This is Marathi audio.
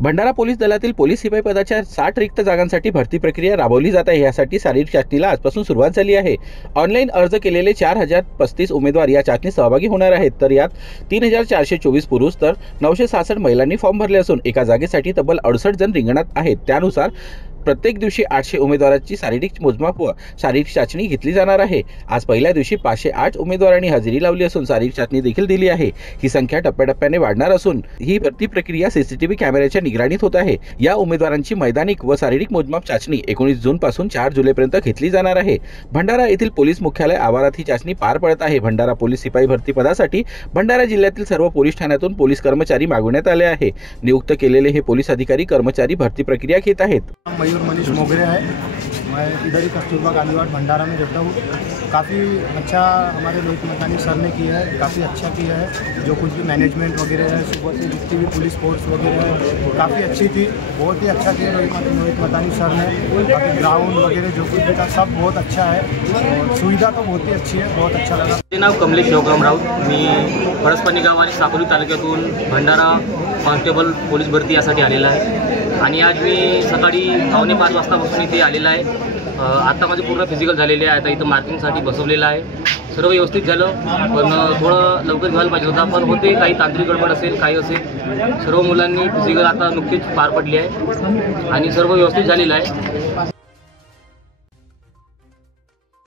भंडारा पोलीस दलातील पोलीस सिपाई पदाच्या 60 रिक्त जागांसाठी भरती प्रक्रिया राबवली जात आहे। यासाठी शारीरिक चाचणीला आजपासून सुरुवात झाली आहे। ऑनलाईन अर्ज केलेले 4035 उमेदवार या चाचणीत सहभागी होणार आहेत। तर यात 3424 पुरुष तर 966 महिलांनी फॉर्म भरले असून एका जागेसाठी तब्बल 68 जण रिंगणात आहेत। त्यानुसार प्रत्येक दिवशी 800 उमेदवारांची शारीरिक मोजमाप व शारीरिक चाचणी घेतली जाणार आहे। आज पहिल्या दिवशी 508 उमेदवारांनी हजेरी लावली असून शारीरिक चाचणी देखील दिली आहे। ही संख्या टप्प्याटप्प्याने वाढणार असून ही भरती प्रक्रिया सीसीटीव्ही कॅमेऱ्याच्या निगराणीत होत आहे। या उमेदवारांची मैदानिक व शारीरिक मोजमाप चाचणी 19 जून पासून 4 जुलैपर्यंत घेतली जाणार आहे। भंडारा येथील पोलीस मुख्यालय आवारात ही चाचणी पार पडत आहे। भंडारा पोलीस सिपाई भरती पदासाठी भंडारा जिल्ह्यातील सर्व पोलीस ठाण्यातून पोलीस कर्मचारी मागवण्यात आले आहे। नियुक्त केलेले हे पोलीस अधिकारी कर्मचारी भरती प्रक्रिया घेत आहेत। मयूर मनीष मोगरे है। मैं इधर ही कस्तूरबा गांधीवाड़ भंडारा में रहता हूँ। काफ़ी अच्छा हमारे रोहित मतानी सर ने किया है, काफ़ी अच्छा किया है। जो कुछ भी मैनेजमेंट वगैरह है, सुबह से जितनी भी पुलिस फोर्स वगैरह है, काफ़ी अच्छी थी। बहुत ही अच्छा किया रोहित मतानी सर ने। बाकी ग्राउंड वगैरह जो कुछ भी था सब बहुत अच्छा है और सुविधा तो बहुत ही अच्छी है, बहुत अच्छा लगा। माझे नाव कमलेश शिवराम राऊत, मी फरसपणी गाव आणि साकोली तालुक्यातून भंडारा कॉन्स्टेबल पोलीस भरती यासाठी आलेला आहे। आणि आज मी सकाळी 4:45 वाजतापासून इथे आलेला आहे। आता माझे पूर्ण फिजिकल झालेले आहे। आता इथं मार्किंगसाठी बसवलेलं आहे। सर्व व्यवस्थित झालं, पण थोडं लवकर व्हायला पाहिजे होता, पण होते काही तांत्रिक गडबड असेल काही असेल। सर्व मुलांनी फिजिकल आता नुकतीच पार पडली आहे आणि सर्व व्यवस्थित झालेलं आहे।